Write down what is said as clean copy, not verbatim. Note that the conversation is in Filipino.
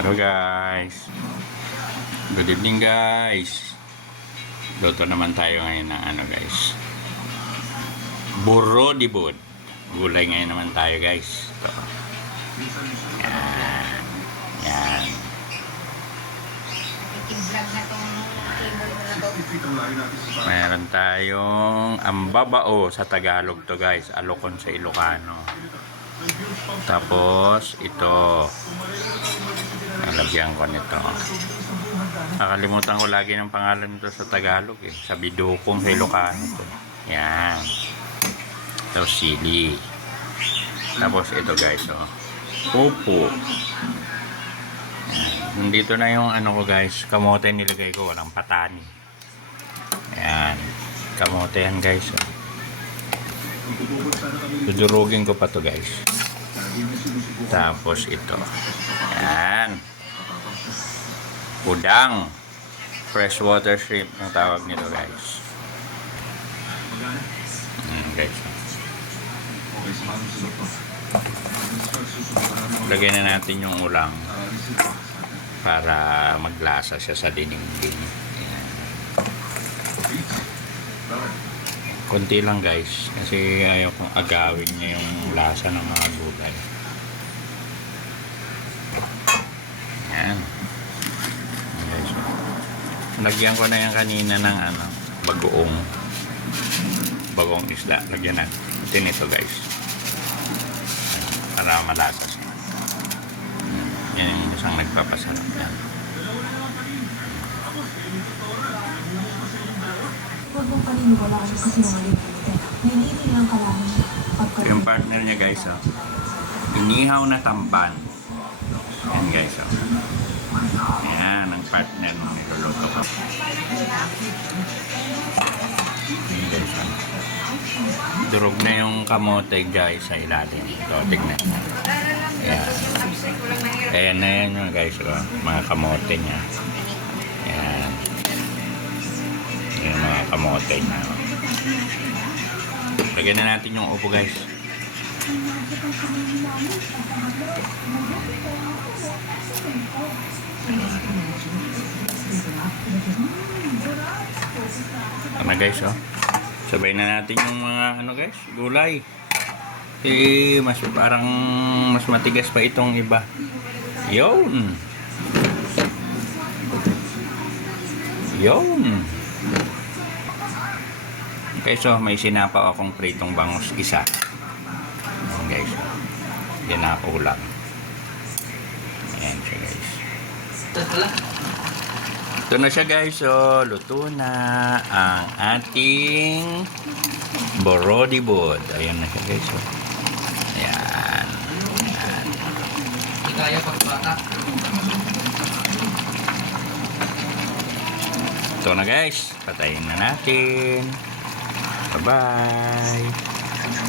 Hello guys. Good evening guys. Luto naman tayo ngayon ng ano guys. Burro di bud. Gulay ngayon naman tayo guys. Ito. Yan. Yan. Vlog na tong cable na to. Meron tayong ambabao sa Tagalog to guys. Alokon sa Ilocano. Tapos ito. Nalagyan ko nito. Nakalimutan ko lagi ng pangalan nito sa Tagalog eh. Sa Bidukong sa Ilocano to. Yan. Tapos sili. Tapos ito guys oh. Pupo. Nandito na yung ano ko guys. Kamote nilagay ko. Walang patani. Yan. Kamote yan guys oh. Dudurugin ko pa to guys. Tapos ito. Yan. Udang. Freshwater shrimp ang tawag nito guys. Guys. Lagyan na natin yung ulang para maglasa siya sa dinding. Yan. Konti lang guys kasi ayaw kong agawin niya yung lasa ng mga gulay. Yan. Guys. Lagyan ko na yan kanina ng ano, bagoong isda. Lagyan natin ito guys. Para malasa siya. Yan yung isang nagpapasarap yan. Huwag mong paniniwalaan kasi mga limite. Nilili lang kalaman niya. Yung partner niya guys oh. Inihaw na tampan. Yan guys oh. Yan ang partner ng niluluto ko. Yan guys oh. Durog na yung kamote guys sa ilalim. Ito tignan. Yan. Ayan na yan yung guys oh. Mga kamote niya. Yan. Yung mga kamote na lagyan na natin yung upo guys. Ano guys oh, sabay na natin yung mga ano guys, gulay. Mas parang mas matigas pa itong iba. Yun. Okay, so may sinapaw akong pritong bangus isa. Ayan guys. Yan na ulam. Ayan siya guys. Ito na siya guys. So, luto na ang ating borodibod. Ayan na siya guys. So. Ayan. Ayan. Hindi kaya pagbata. Ito na guys. Patayin na natin. Bye-bye.